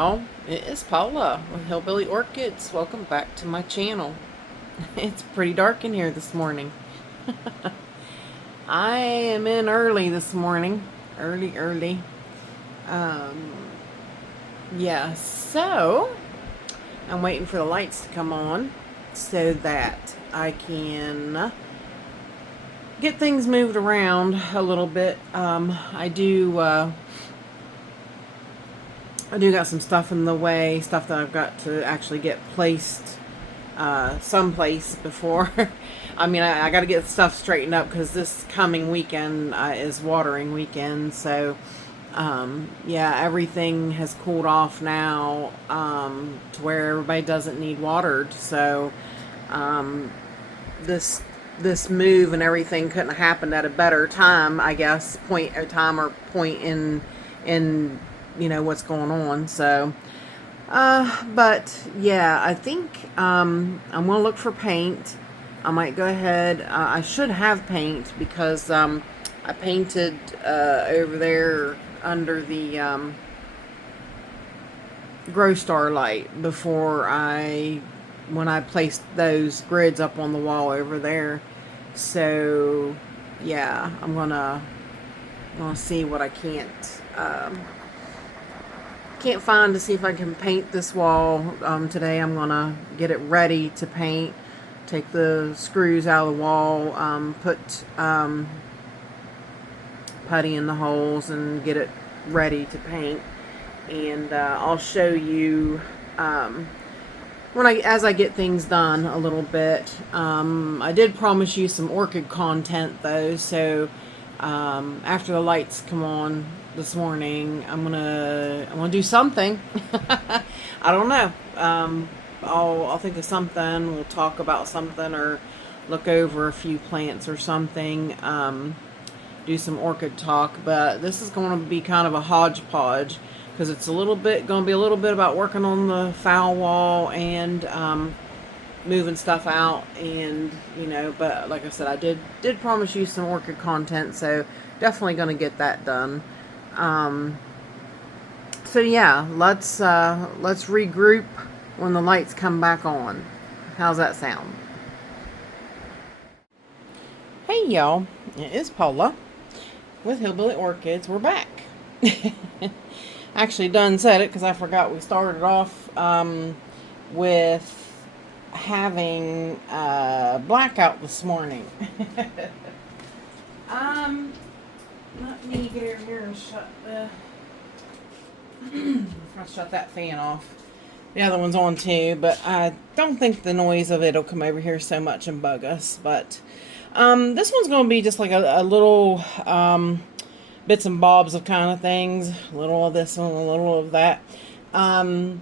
y'all, it is Paula with Hillbilly Orchids. Welcome back to my channel. It's pretty dark in here this morning. I am in early this morning. Early. Um, yeah, so I'm waiting for the lights to come on so that I can get things moved around a little bit. I do got some stuff in the way, stuff that I've got to actually get placed someplace before. I mean, I got to get stuff straightened up because this coming weekend is watering weekend. So, yeah, everything has cooled off now to where everybody doesn't need watered. So, this move and everything couldn't have happened at a better time, I guess. Point in what's going on. So but yeah, I think I'm gonna look for paint. I might go ahead, I should have paint because I painted over there under the Grow Star light before when I placed those grids up on the wall over there. So yeah, I'm gonna see what I can't find to see if I can paint this wall today. I'm gonna get it ready to paint, take the screws out of the wall, put putty in the holes and get it ready to paint. And I'll show you as I get things done a little bit. I did promise you some orchid content though, so after the lights come on this morning, I'm gonna do something. I don't know. I'll think of something. We'll talk about something or look over a few plants or something. Do some orchid talk, but this is going to be kind of a hodgepodge because it's going to be a little bit about working on the foul wall and moving stuff out, and but like I said, I did promise you some orchid content, so definitely going to get that done. So yeah, let's regroup when the lights come back on. How's that sound? Hey y'all, it is Paula with Hillbilly Orchids. We're back. Actually done said it because I forgot we started off with having a blackout this morning. Let me get over here and I'll shut that fan off. The other one's on too, but I don't think the noise of it will come over here so much and bug us. But this one's going to be just like a little bits and bobs of kind of things. A little of this and a little of that. I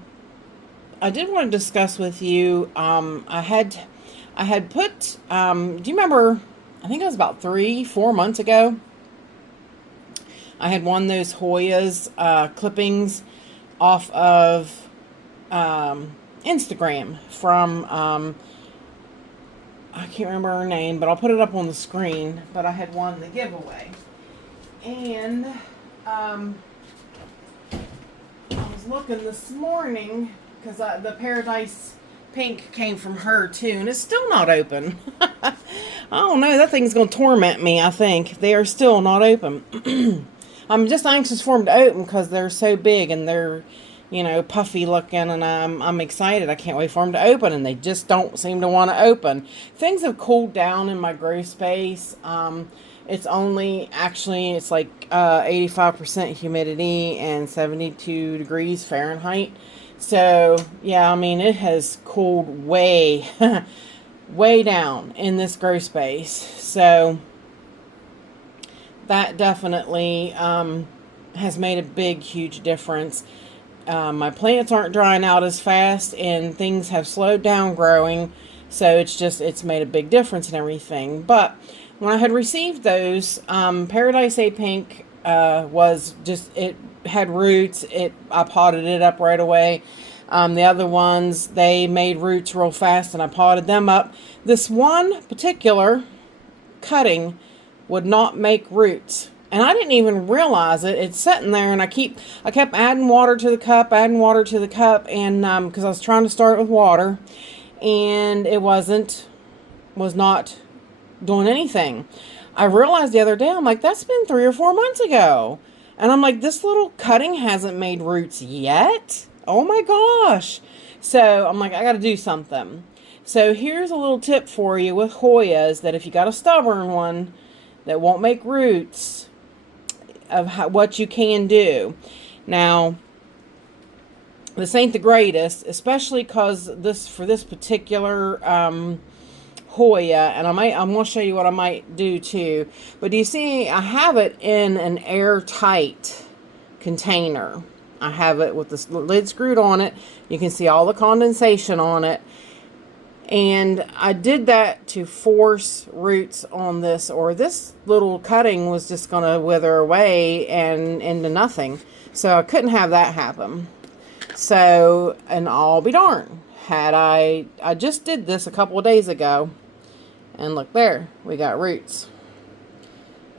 did want to discuss with you. I had put. Do you remember? I think it was about 3-4 months ago. I had won those Hoya's clippings off of Instagram from I can't remember her name, but I'll put it up on the screen. But I had won the giveaway, and I was looking this morning because the Paradise Pink came from her too, and it's still not open. I don't know, that thing's going to torment me. I think they are still not open. I'm just anxious for them to open because they're so big and they're, puffy looking, and I'm excited. I can't wait for them to open, and they just don't seem to want to open. Things have cooled down in my grow space. It's like 85% humidity and 72 degrees Fahrenheit. So, yeah, I mean, it has cooled way, way down in this grow space. So that definitely has made a big, huge difference. My plants aren't drying out as fast, and things have slowed down growing. So it's made a big difference in everything. But when I had received those, Paradise A Pink it had roots. I potted it up right away. The other ones, they made roots real fast, and I potted them up. This one particular cutting would not make roots. And I didn't even realize it. It's sitting there, and I kept adding water to the cup, and because I was trying to start with water, and it was not doing anything. I realized the other day, I'm like, that's been 3 or 4 months ago. And I'm like, this little cutting hasn't made roots yet. Oh my gosh. So I'm like, I got to do something. So here's a little tip for you with Hoyas, that if you got a stubborn one that won't make roots, of what you can do. Now, this ain't the greatest, especially because for this particular Hoya, and I'm going to show you what I might do too. But do you see, I have it in an airtight container. I have it with the lid screwed on it. You can see all the condensation on it. And I did that to force roots on this, or this little cutting was just going to wither away and into nothing. So I couldn't have that happen. So, and I'll be darned, I just did this a couple of days ago, and look there, we got roots.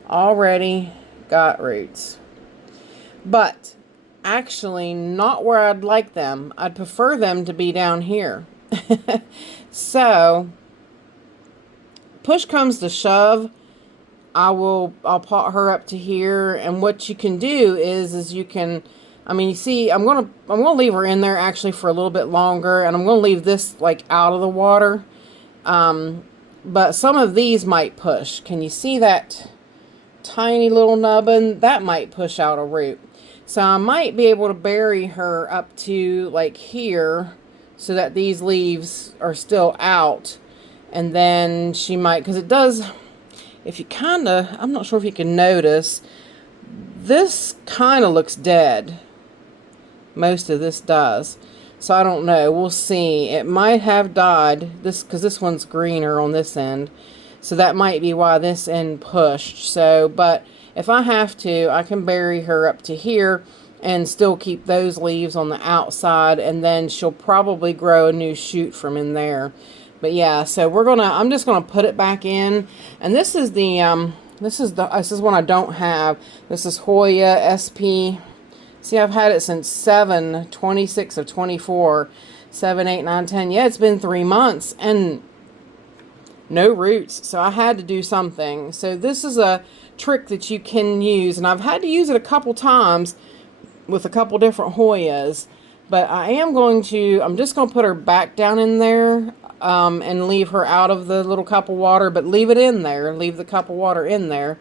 Already got roots. But actually not where I'd like them. I'd prefer them to be down here. So, push comes to shove, I'll pot her up to here, and what you can do is you can, I mean, you see, I'm gonna leave her in there actually for a little bit longer, and I'm gonna leave this like out of the water. But some of these might push. Can you see that tiny little nubbin? That might push out a root. So I might be able to bury her up to like here, so that these leaves are still out, and then she might, because it does, if you I'm not sure if you can notice, this kind of looks dead. Most of this does. So I don't know. We'll see. It might have died, because this one's greener on this end. So that might be why this end pushed. So, but if I have to, I can bury her up to here and still keep those leaves on the outside, and then she'll probably grow a new shoot from in there. But yeah, so I'm just gonna put it back in, and this is one I don't have. This is Hoya SP. See, I've had it since 7/26 of 24, 7, 8, 9, 10. Yeah, it's been 3 months and no roots. So I had to do something. So this is a trick that you can use, and I've had to use it a couple times with a couple different Hoyas, but I'm just going to put her back down in there, and leave her out of the little cup of water, but leave it in there, leave the cup of water in there,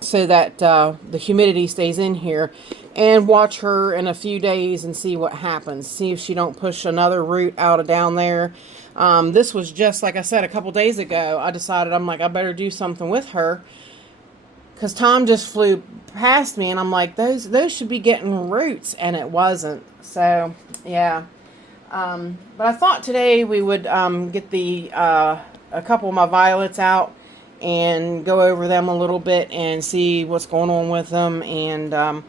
so that the humidity stays in here, and watch her in a few days and see what happens. See if she don't push another root out of down there. This was just, like I said, a couple days ago. I decided, I'm like, I better do something with her, because Tom just flew past me, and I'm like, those should be getting roots, and it wasn't. So, yeah. But I thought today we would get a couple of my violets out and go over them a little bit and see what's going on with them, and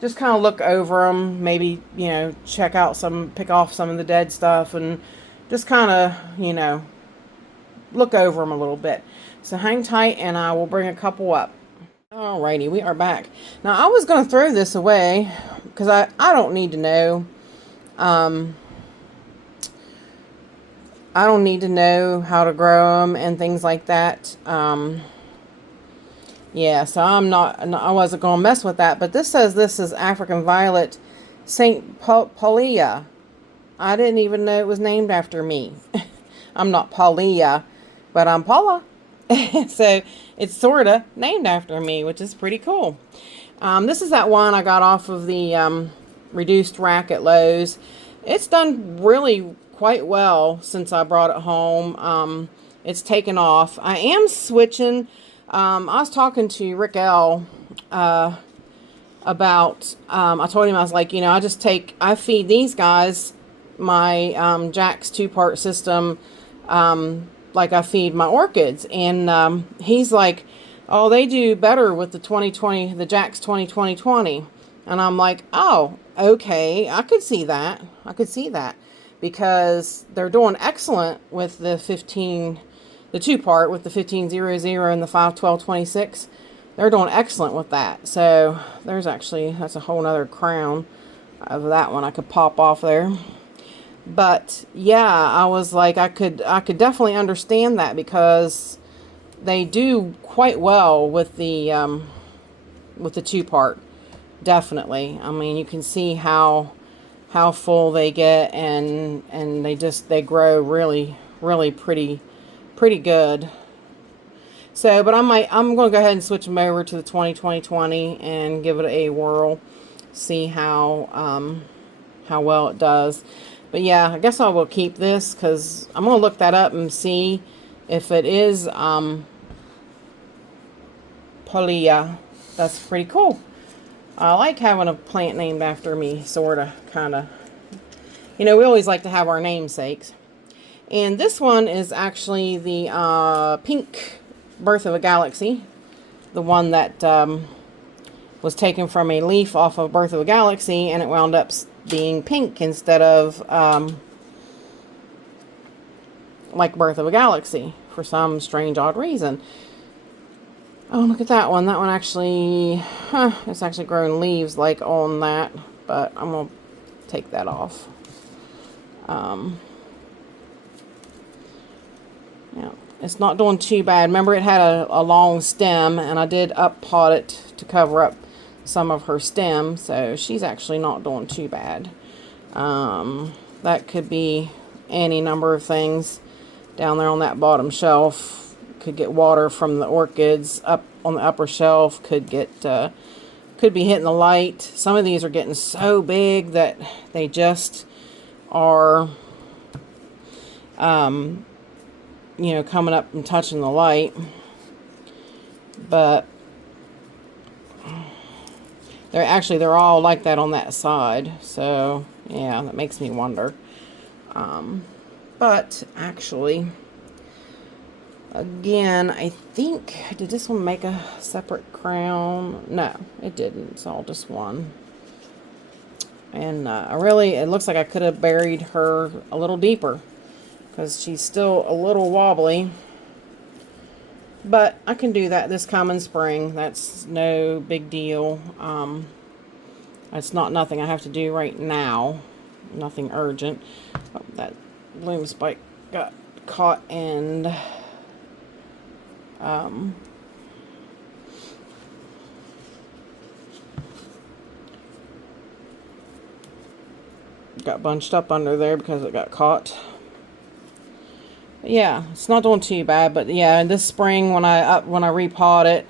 just kind of look over them. Maybe, pick off some of the dead stuff, and just kind of, look over them a little bit. So hang tight, and I will bring a couple up. Alrighty, we are back. Now, I was going to throw this away because I don't need to know. I don't need to know how to grow them and things like that. Yeah, so I wasn't going to mess with that. But this says this is African Violet St. Paulia. I didn't even know it was named after me. I'm not Paulia, but I'm Paula. So it's sort of named after me, which is pretty cool. This is that one I got off of the reduced rack at Lowe's. It's done really quite well since I brought it home. It's taken off. I am switching. I was talking to Rick L. About, I told him, I was like, I feed these guys my Jack's 2-part system, like I feed my orchids, and he's like, oh, they do better with the Jack's 20-20-20, and I'm like, oh, okay, I could see that, because they're doing excellent with the 15 the two-part with the 1500 and the 51226. They're doing excellent with that. So there's actually, that's a whole nother crown of that one I could pop off there. But yeah, I was like, I could definitely understand that, because they do quite well with the two-part. Definitely. I mean, you can see how full they get, and they grow really pretty good. So, but I'm going to go ahead and switch them over to the 2020 and give it a whirl, see how well it does. But yeah, I guess I will keep this, because I'm going to look that up and see if it is Pollia. That's pretty cool. I like having a plant named after me, sort of, kind of. You know, we always like to have our namesakes. And this one is actually the pink Birth of a Galaxy. The one that was taken from a leaf off of Birth of a Galaxy, and it wound up being pink instead of like Birth of a Galaxy for some strange odd reason. Oh, look at that one. That one actually, it's actually grown leaves like on that, but I'm going to take that off. Yeah, it's not doing too bad. Remember, it had a long stem, and I did pot it to cover up some of her stem, so she's actually not doing too bad. That could be any number of things down there on that bottom shelf. Could get water from the orchids up on the upper shelf. Could be hitting the light. Some of these are getting so big that they just are, you know, coming up and touching the light. But they're all like that on that side. So yeah, that makes me wonder. But actually, again, I think, did this one make a separate crown? No, it didn't. It's all just one. And it looks like I could have buried her a little deeper, because she's still a little wobbly. But I can do that this coming spring. That's no big deal. It's not nothing I have to do right now. Nothing urgent. Oh, that bloom spike got caught and got bunched up under there because it got caught. But yeah, it's not doing too bad. But yeah, this spring when I repot it,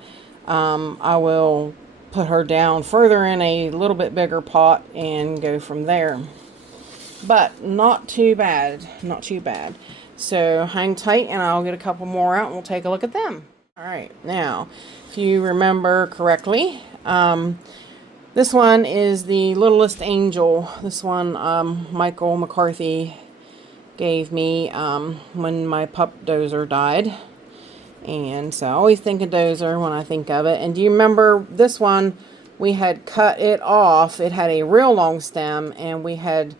I will put her down further in a little bit bigger pot and go from there. But not too bad, not too bad. So hang tight, and I'll get a couple more out and we'll take a look at them. All right, now, if you remember correctly, this one is the Littlest Angel. This one Michael McCarthy gave me when my pup Dozer died. And so I always think of Dozer when I think of it. And do you remember this one? We had cut it off. It had a real long stem, and we had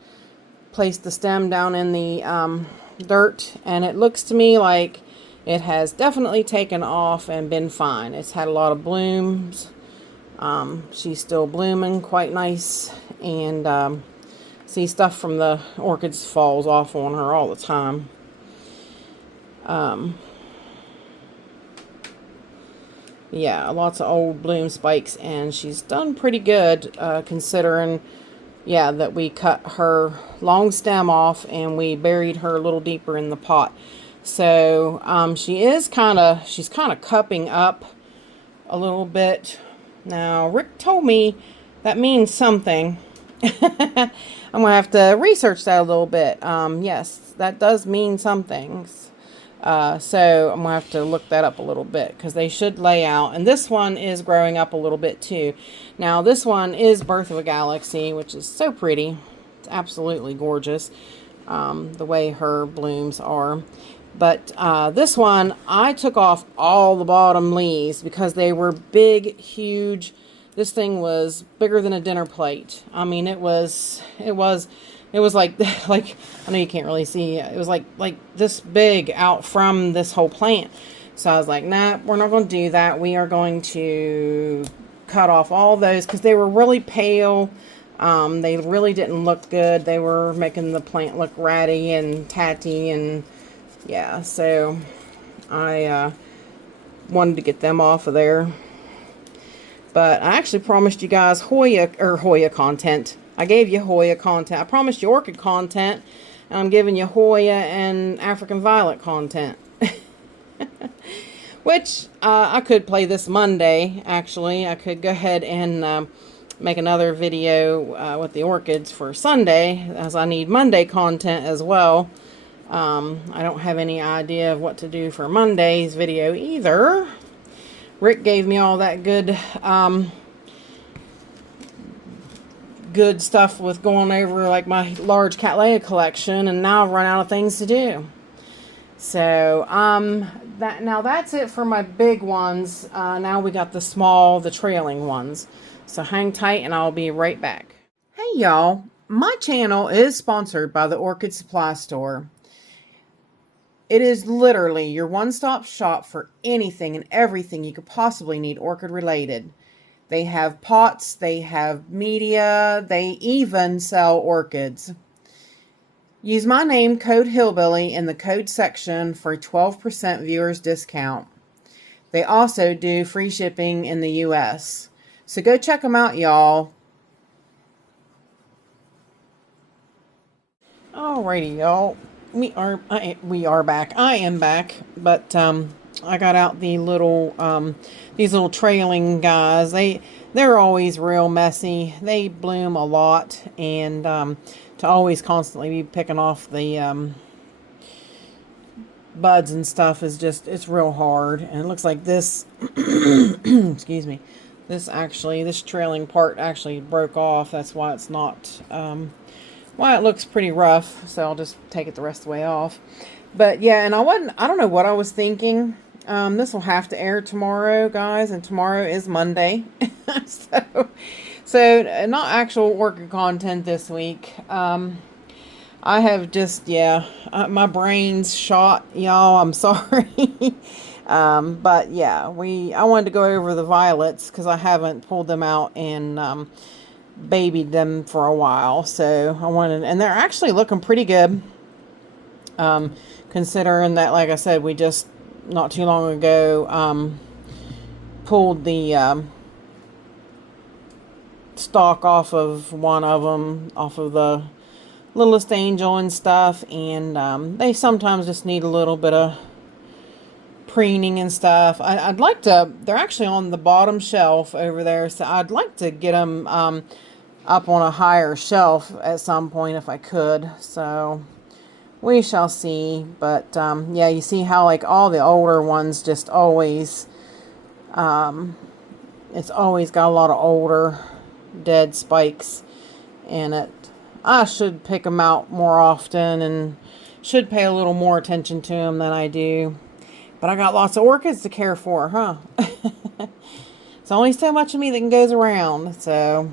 placed the stem down in the dirt. And it looks to me like it has definitely taken off and been fine. It's had a lot of blooms. She's still blooming quite nice. And see, stuff from the orchids falls off on her all the time. Yeah, lots of old bloom spikes, and she's done pretty good, considering, yeah, that we cut her long stem off and we buried her a little deeper in the pot. So she's kind of cupping up a little bit. Now, Rick told me that means something. I'm gonna have to research that a little bit. Yes, that does mean something. So I'm going to have to look that up a little bit, because they should lay out. And this one is growing up a little bit too. Now this one is Birth of a Galaxy, which is so pretty. It's absolutely gorgeous, the way her blooms are. But this one, I took off all the bottom leaves because they were big, huge. This thing was bigger than a dinner plate. I mean, it was It was like, like, I know you can't really see. It was like this big out from this whole plant. So I was like, nah, we're not going to do that. We are going to cut off all those because they were really pale. They really didn't look good. They were making the plant look ratty and tatty, and yeah, so I wanted to get them off of there. But I actually promised you guys Hoya content. I gave you Hoya content. I promised you orchid content, and I'm giving you Hoya and African violet content. Which I could play this Monday, actually. I could go ahead and make another video with the orchids for Sunday, as I need Monday content as well. I don't have any idea of what to do for Monday's video either. Rick gave me all that good good stuff with going over like my large Cattleya collection, and now I've run out of things to do. So that's it for my big ones. Now we got the trailing ones. So hang tight and I'll be right back. Hey y'all, my channel is sponsored by the Orchid Supply Store. It is literally your one-stop shop for anything and everything you could possibly need orchid related. They have pots, they have media, they even sell orchids. Use my name, code Hillbilly, in the code section for a 12% viewers discount. They also do free shipping in the US. So go check them out, y'all. Alrighty, y'all. We are back. I am back, but I got out the little these little trailing guys. They're always real messy. They bloom a lot, and to always constantly be picking off the buds and stuff is just, it's real hard. And it looks like this excuse me, this trailing part actually broke off. That's why it's not why it looks pretty rough. So I'll just take it the rest of the way off. But yeah, and I don't know what I was thinking. This will have to air tomorrow, guys, and tomorrow is Monday. so not actual orchid content this week. I have just, my brain's shot, y'all. I'm sorry. But yeah, I wanted to go over the violets because I haven't pulled them out and babied them for a while. So I wanted, and they're actually looking pretty good. Considering that, like I said, we just not too long ago pulled the stalk off of one of them, off of the littlest angel and stuff, and they sometimes just need a little bit of preening and stuff. I'd like to, they're actually on the bottom shelf over there, so I'd like to get them up on a higher shelf at some point if I could. So we shall see. But yeah, you see how like all the older ones just always it's always got a lot of older dead spikes in it. I should pick them out more often and should pay a little more attention to them than I do. But I got lots of orchids to care for, huh? It's only so much of me that goes around. So,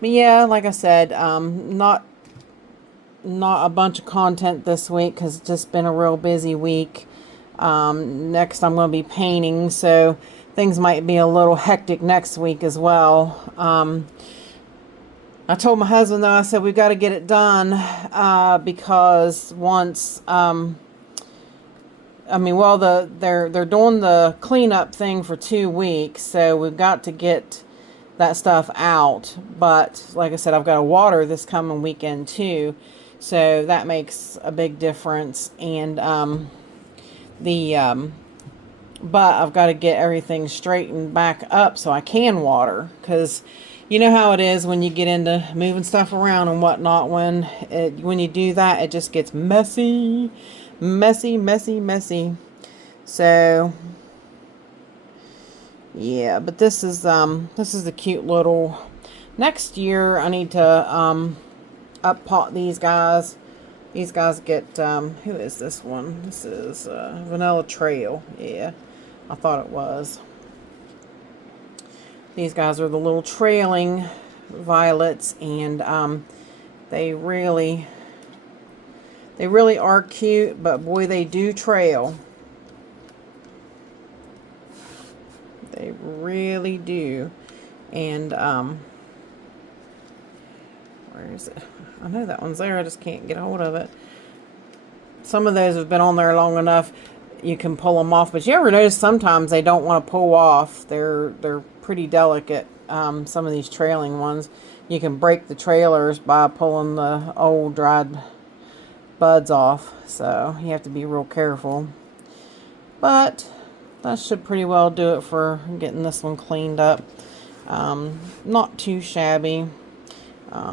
but yeah, like I said, not a bunch of content this week because it's just been a real busy week. Next I'm going to be painting, so things might be a little hectic next week as well. I told my husband, though, I said, we've got to get it done, because once, they're doing the cleanup thing for 2 weeks, so we've got to get that stuff out. But, like I said, I've got to water this coming weekend, too, so that makes a big difference. And, but I've got to get everything straightened back up so I can water, because you know how it is when you get into moving stuff around and whatnot. When you do that, it just gets messy. So yeah, but this is the cute little. Next year I need to up pot these guys. These guys get who is this one? This is Vanilla Trail. Yeah, I thought it was. These guys are the little trailing violets, and They really are cute, but boy, they do trail. They really do. And, where is it? I know that one's there. I just can't get a hold of it. Some of those have been on there long enough, you can pull them off. But you ever notice sometimes they don't want to pull off? They're pretty delicate. Some of these trailing ones. You can break the trailers by pulling the old dried buds off. So you have to be real careful. But that should pretty well do it for getting this one cleaned up. Not too shabby.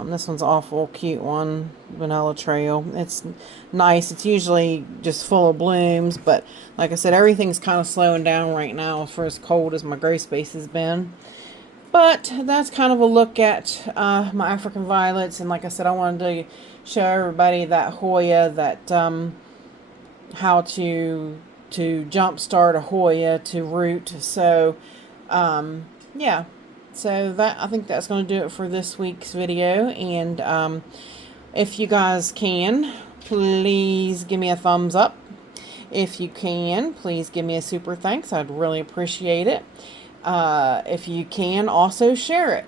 This one's an awful cute one, Vanilla Trail. It's nice. It's usually just full of blooms, but like I said, everything's kind of slowing down right now for as cold as my grow space has been. But that's kind of a look at my African violets, and like I said, I wanted to show everybody that Hoya, that how to jumpstart a Hoya to root. So yeah. So I think that's going to do it for this week's video. And if you guys can, please give me a thumbs up. If you can, please give me a super thanks. I'd really appreciate it. If you can, also share it.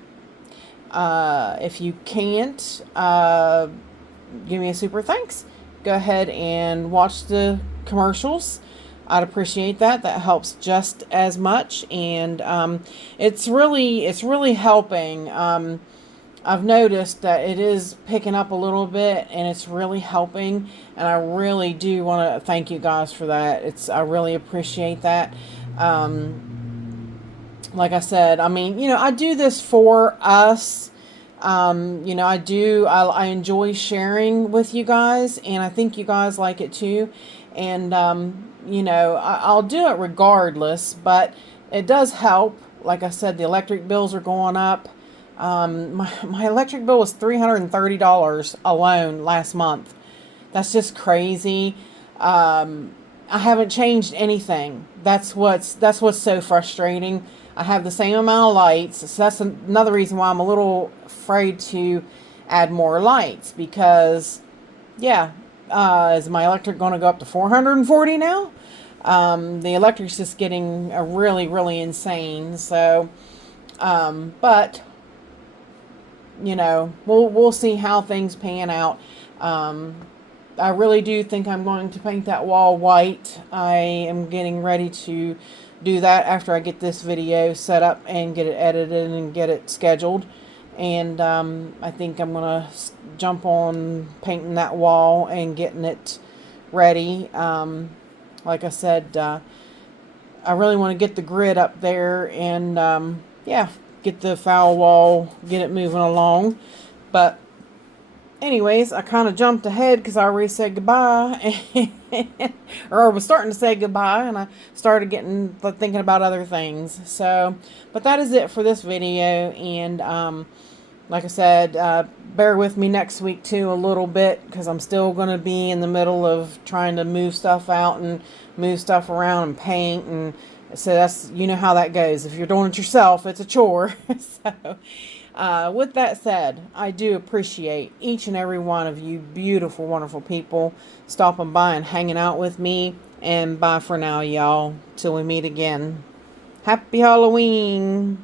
If you can't give me a super thanks, go ahead and watch the commercials. I'd appreciate that. That helps just as much, and it's really helping. I've noticed that it is picking up a little bit, and it's really helping. And I really do want to thank you guys for that. I really appreciate that. Like I said, I mean, I do this for us. I enjoy sharing with you guys, and I think you guys like it too. And I'll do it regardless, but it does help. Like I said, the electric bills are going up. My electric bill was $330 alone last month. That's just crazy. I haven't changed anything. That's what's so frustrating. I have the same amount of lights, so that's another reason why I'm a little afraid to add more lights, because is my electric going to go up to $440 now? The electric's just getting really, really insane. So, but we'll see how things pan out. I really do think I'm going to paint that wall white. I am getting ready to do that after I get this video set up and get it edited and get it scheduled. And I think I'm going to jump on painting that wall and getting it ready. Like I said, I really want to get the grid up there and, get the foul wall, get it moving along. But anyways, I kind of jumped ahead because I already said goodbye. Or I was starting to say goodbye, and I started thinking about other things. So, but that is it for this video. And like I said, bear with me next week too a little bit, because I'm still going to be in the middle of trying to move stuff out and move stuff around and paint. And so that's, how that goes. If you're doing it yourself, it's a chore. So with that said, I do appreciate each and every one of you beautiful, wonderful people stopping by and hanging out with me. And bye for now, y'all. Till we meet again. Happy Halloween.